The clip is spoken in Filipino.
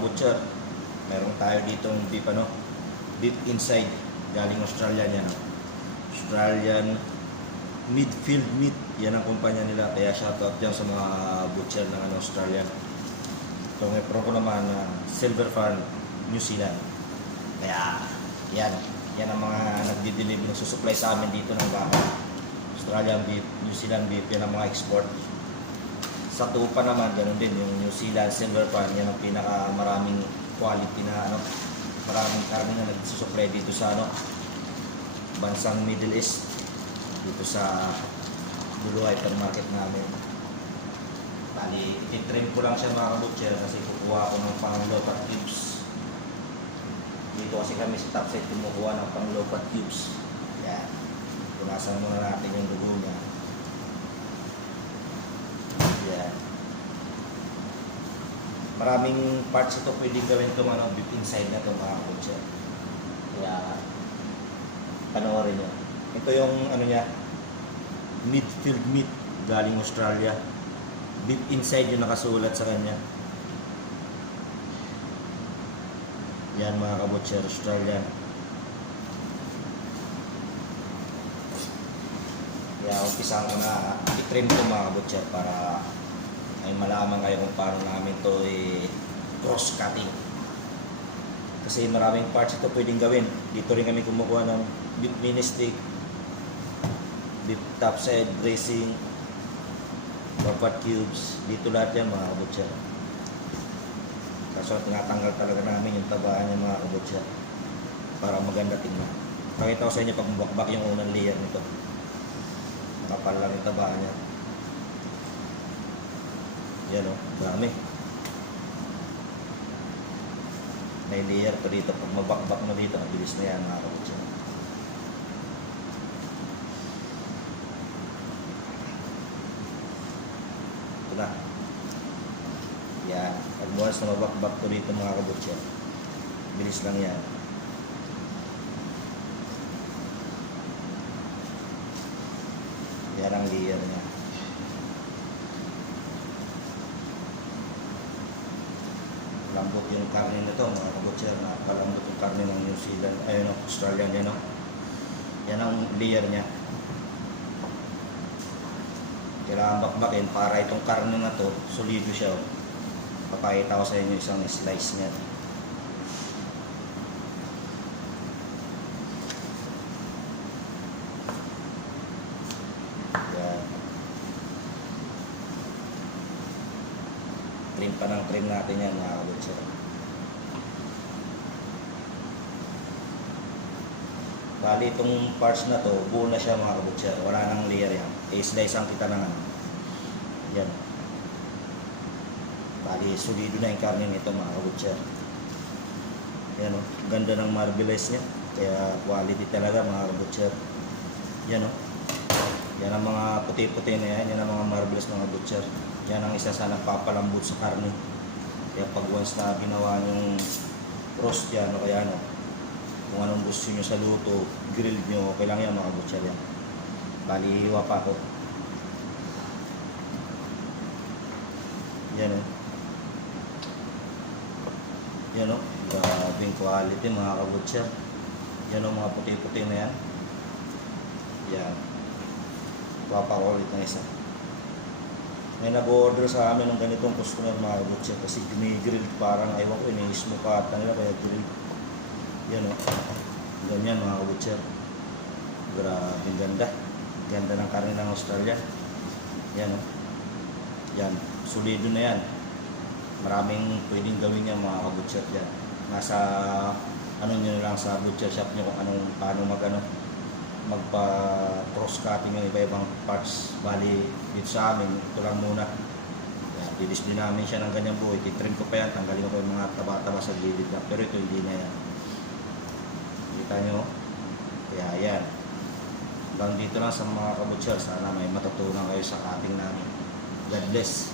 butcher, meron tayo ditong beef, beef inside, galing Australia yan. Australian Midfield Meat, yan ang kumpanya nila. Kaya shoutout dyan sa mga butcher ng Australian. Ito may pro ko naman na Silver Farm, New Zealand. Kaya yan ang mga nagdi-deliver, nagsusupply sa amin dito ng baka. Australian beef, New Zealand beef, yan ang mga export. Sa tupa naman, ganun din, yung New Zealand Silver Farm, yan ang pinaka-maraming quality na maraming karne na nagsusupply dito sa bansang Middle East, dito sa Dulo hypermarket namin. Bali, ititrim ko lang siya mga kabutcher kasi kukuha ko ng pang-low-fat cubes. Dito kasi kami sa topside kumukuha ng pang-low-fat cubes. Yan. Punasan muna natin yung dugo niya. Yan. Maraming parts ito pwedeng gawin ito beef inside na ito mga kabutcher. Kaya panoorin nyo. Ito yung niya, midfield meat galing Australia. Beef inside yung nakasulat sa kanya. Yan mga kabutcher, Australian. Kaya umpisahan ko na i-trim ito mga kabutcher para ay malaman kayo kung paano namin ito cross cutting. Kasi maraming parts ito pwedeng gawin. Dito rin kami kumukuha ng beef mini steak, beef topside dressing, low-fat cubes. Dito lahat yan mga kabutcher. Kaso tinatanggal talaga namin yung tabaan niya mga kabutcher para maganda tingnan. Pakita ko sa inyo pag mabakbak yung unang layer nito. Nakapal lang yung tabaan niya. Yan dami. May layer pa dito. Pag mabakbak mo dito, ang bilis na yan mga kabutcher. Ito na. Yan. Pag buwas na mabakbak to dito mga kabutcher, bilis lang yan. Yan ang layer niya. Lambot yung karne nito mga kabutcher. Napalambot yung karne ng New Zealand, Australian yan. Yan ang layer niya. Kailangan bakbakin para itong karne na to solido siya. Papakita ko sa inyo isang slice niya. Yan. Trim pa ng trim natin yan mga kabutcher. Bali itong parts na to, buo na siya mga kabutcher. Wala nang layer yan. I-slice ang kita ng yan. Bali solido na yung karne nito mga kabutcher. Yan ganda ng marbleize niya. Kaya quality talaga mga kabutcher. Yan yan ang mga puti-puti na yan. Yan ang mga marbleize mga kabutcher. Yan ang isa sa nagpapalambot sa karne. Kaya pag once na ginawa yung roast yan o kaya kung anong gusto nyo sa luto, grill nyo, okay lang yan mga kabutcher yan. Bali hiwa pa ako. Yan yan grabing quality mga kabutcher. Yan mga puti-puti na yan. Yan. Wapa ko ulit ng isa. May nag-order sa amin ng ganitong customer mga kabutcher kasi gini-grill parang ayaw ko ini-smoke ata nila kaya grill. Yan ganyan mga kabutcher. Grabing ganda. Ganda ng karne ng Australia. Yan yan, solido na yan. Maraming pwedeng gawin yan mga kabutcher yan. Nasa nyo lang sa butcher shop nyo kung paano magpa cross cutting yung iba-ibang parts. Bali dito sa amin, ito lang muna. Yan, di-display namin siya ng ganyang buhay. Titrim ko pa yan, tanggalin ko yung mga taba-taba sa gilid na. Pero ito hindi na yan. Kita nyo? Kaya yan. Hanggang dito lang sa mga kabutcher. Sana may matutunan kayo sa cutting namin. God bless.